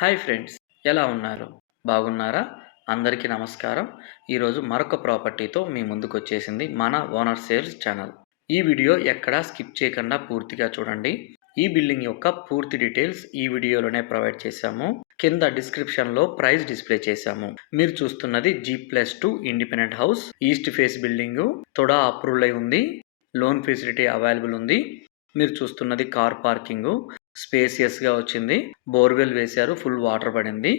Hi friends, ఎలా ఉన్నారు? బాగున్నారా? అందరికీ నమస్కారం. ఈరోజు మరొక ప్రాపర్టీతో మీ ముందుకొచ్చేసింది మన ఓనర్ సేల్స్ ఛానల్. ఈ వీడియో ఎక్కడా స్కిప్ చేయకుండా పూర్తిగా చూడండి. ఈ బిల్డింగ్ యొక్క పూర్తి డీటెయిల్స్ ఈ వీడియోలోనే ప్రొవైడ్ చేశాము. కింద డిస్క్రిప్షన్లో ప్రైస్ డిస్ప్లే చేశాము. మీరు చూస్తున్నది G+2 independent house, east face building, తొడా అప్రూవల్ అయి ఉంది. లోన్ ఫెసిలిటీ అవైలబుల్ ఉంది. మీరు చూస్తున్నది కార్ పార్కింగు, స్పేసియస్గా వచ్చింది. బోర్వెల్ వేశారు, ఫుల్ వాటర్ పడింది.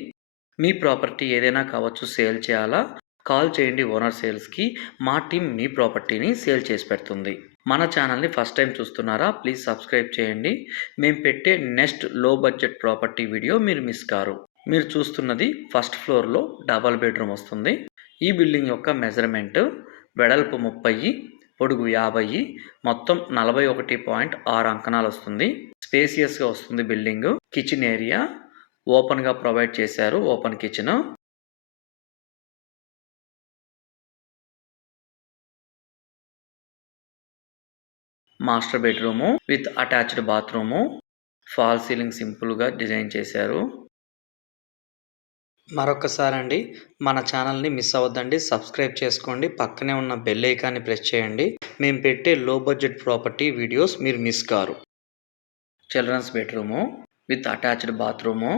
మీ ప్రాపర్టీ ఏదైనా కావచ్చు, సేల్ చేయాలా? కాల్ చేయండి ఓనర్ సేల్స్కి. మా టీం మీ ప్రాపర్టీని సేల్ చేసి పెడుతుంది. మన ఛానల్ని ఫస్ట్ టైం చూస్తున్నారా? ప్లీజ్ సబ్స్క్రైబ్ చేయండి. మేము పెట్టే నెక్స్ట్ లో బడ్జెట్ ప్రాపర్టీ వీడియో మీరు మిస్ కారు. మీరు చూస్తున్నది ఫస్ట్ ఫ్లోర్లో డబల్ బెడ్రూమ్ వస్తుంది. ఈ బిల్డింగ్ యొక్క మెజర్మెంట్ వెడల్పు 30, పొడుగు 50, మొత్తం 41.6 అంకణాలు వస్తుంది. స్పేసియస్గా వస్తుంది బిల్డింగ్. కిచెన్ ఏరియా ఓపెన్గా ప్రొవైడ్ చేశారు. Open kitchen, master bedroom with attached bathroom, fall ceiling సింపుల్గా డిజైన్ చేశారు. మరొకసారి అండి, మన ఛానల్ని మిస్ అవ్వద్దండి, సబ్స్క్రైబ్ చేసుకోండి. పక్కనే ఉన్న బెల్ ఐకాన్ని ప్రెస్ చేయండి. మేము పెట్టే లో బడ్జెట్ ప్రాపర్టీ వీడియోస్ మీరు మిస్ కారు. Children's bedroom with attached bathroom,